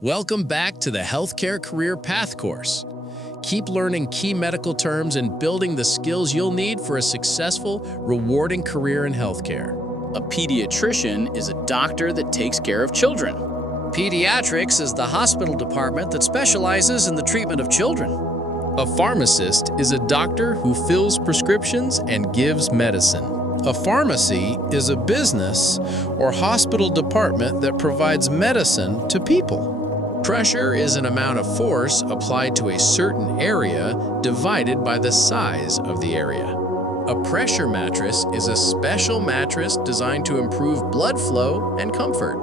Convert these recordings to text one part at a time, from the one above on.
Welcome back to the Healthcare Career Path course. Keep learning key medical terms and building the skills you'll need for a successful, rewarding career in healthcare. A pediatrician is a doctor that takes care of children. Pediatrics is the hospital department that specializes in the treatment of children. A pharmacist is a doctor who fills prescriptions and gives medicine. A pharmacy is a business or hospital department that provides medicine to people. Pressure is an amount of force applied to a certain area divided by the size of the area. A pressure mattress is a special mattress designed to improve blood flow and comfort.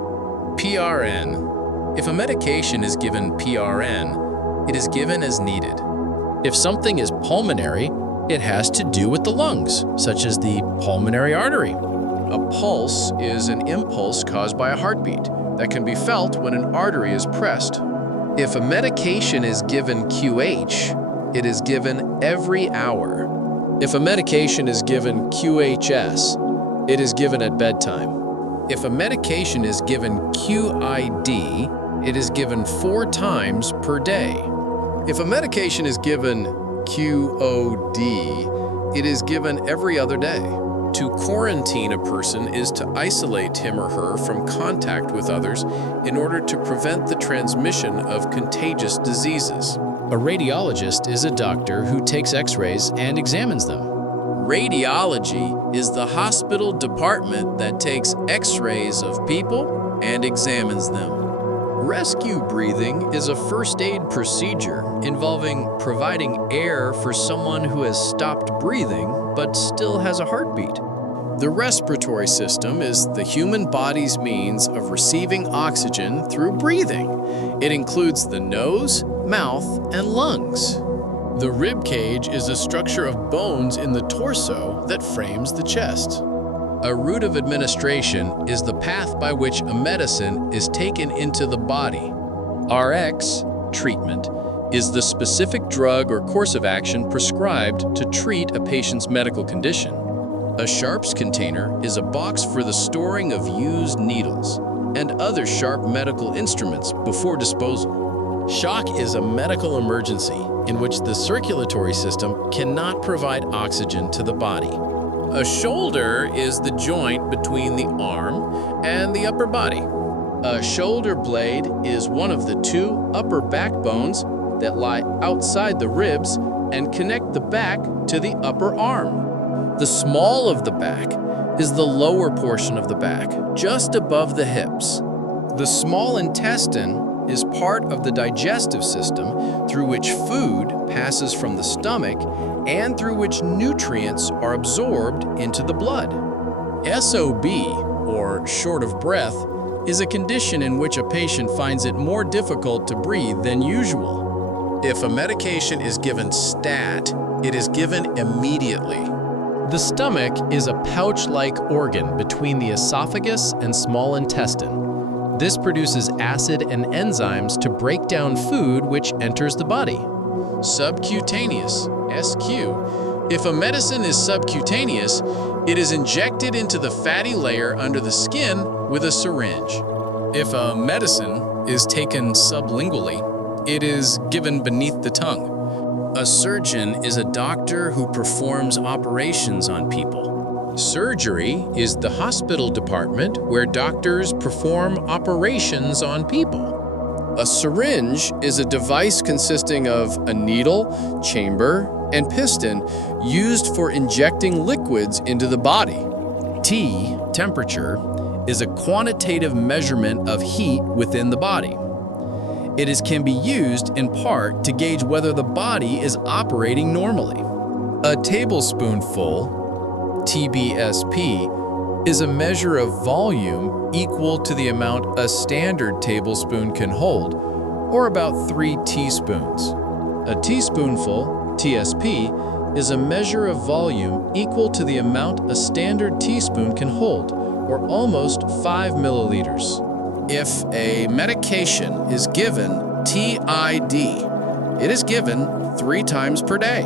PRN. If a medication is given PRN, it is given as needed. If something is pulmonary, it has to do with the lungs, such as the pulmonary artery. A pulse is an impulse caused by a heartbeat that can be felt when an artery is pressed. If a medication is given QH, it is given every hour. If a medication is given QHS, it is given at bedtime. If a medication is given QID, it is given 4 times per day. If a medication is given QOD, it is given every other day. To quarantine a person is to isolate him or her from contact with others in order to prevent the transmission of contagious diseases. A radiologist is a doctor who takes x-rays and examines them. Radiology is the hospital department that takes x-rays of people and examines them. Rescue breathing is a first aid procedure involving providing air for someone who has stopped breathing but still has a heartbeat. The respiratory system is the human body's means of receiving oxygen through breathing. It includes the nose, mouth, and lungs. The rib cage is a structure of bones in the torso that frames the chest. A route of administration is the path by which a medicine is taken into the body. RX, treatment, is the specific drug or course of action prescribed to treat a patient's medical condition. A sharps container is a box for the storing of used needles and other sharp medical instruments before disposal. Shock is a medical emergency in which the circulatory system cannot provide oxygen to the body. A shoulder is the joint between the arm and the upper body. A shoulder blade is one of the 2 upper backbones that lie outside the ribs and connect the back to the upper arm. The small of the back is the lower portion of the back, just above the hips. The small intestine is part of the digestive system through which food passes from the stomach and through which nutrients are absorbed into the blood. SOB, or short of breath, is a condition in which a patient finds it more difficult to breathe than usual. If a medication is given stat, it is given immediately. The stomach is a pouch-like organ between the esophagus and small intestine. This produces acid and enzymes to break down food which enters the body. Subcutaneous, SQ. If a medicine is subcutaneous, it is injected into the fatty layer under the skin with a syringe. If a medicine is taken sublingually, it is given beneath the tongue. A surgeon is a doctor who performs operations on people. Surgery is the hospital department where doctors perform operations on people. A syringe is a device consisting of a needle, chamber, and piston used for injecting liquids into the body. T, temperature, is a quantitative measurement of heat within the body. It can be used in part to gauge whether the body is operating normally. A tablespoonful, TBSP, is a measure of volume equal to the amount a standard tablespoon can hold, or about 3 teaspoons. A teaspoonful, TSP, is a measure of volume equal to the amount a standard teaspoon can hold, or almost 5 milliliters. If a medication is given TID, it is given 3 times per day.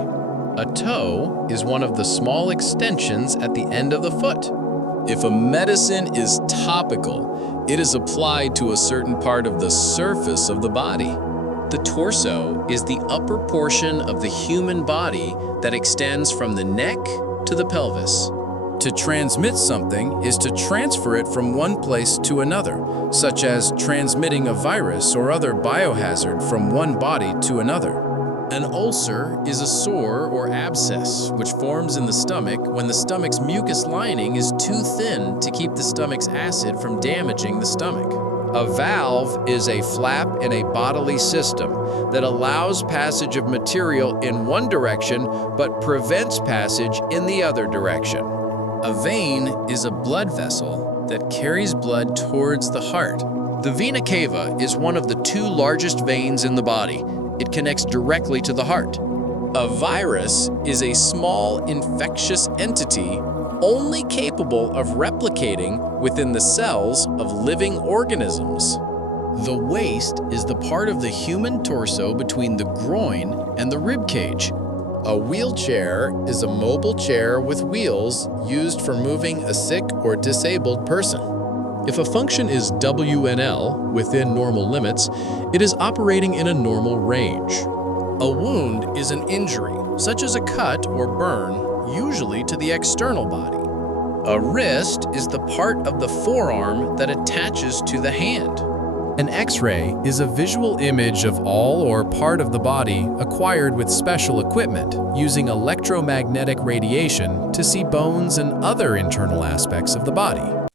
A toe is one of the small extensions at the end of the foot. If a medicine is topical, It is applied to a certain part of the surface of the body. The torso is the upper portion of the human body that extends from the neck to the pelvis. To transmit something is to transfer it from one place to another, such as transmitting a virus or other biohazard from one body to another. An ulcer is a sore or abscess which forms in the stomach when the stomach's mucus lining is too thin to keep the stomach's acid from damaging the stomach. A valve is a flap in a bodily system that allows passage of material in one direction but prevents passage in the other direction. A vein is a blood vessel that carries blood towards the heart. The vena cava is one of the 2 largest veins in the body. It connects directly to the heart. A virus is a small infectious entity only capable of replicating within the cells of living organisms. The waist is the part of the human torso between the groin and the rib cage. A wheelchair is a mobile chair with wheels used for moving a sick or disabled person. If a function is WNL within normal limits, it is operating in a normal range. A wound is an injury, such as a cut or burn, usually to the external body. A wrist is the part of the forearm that attaches to the hand. An X-ray is a visual image of all or part of the body acquired with special equipment using electromagnetic radiation to see bones and other internal aspects of the body.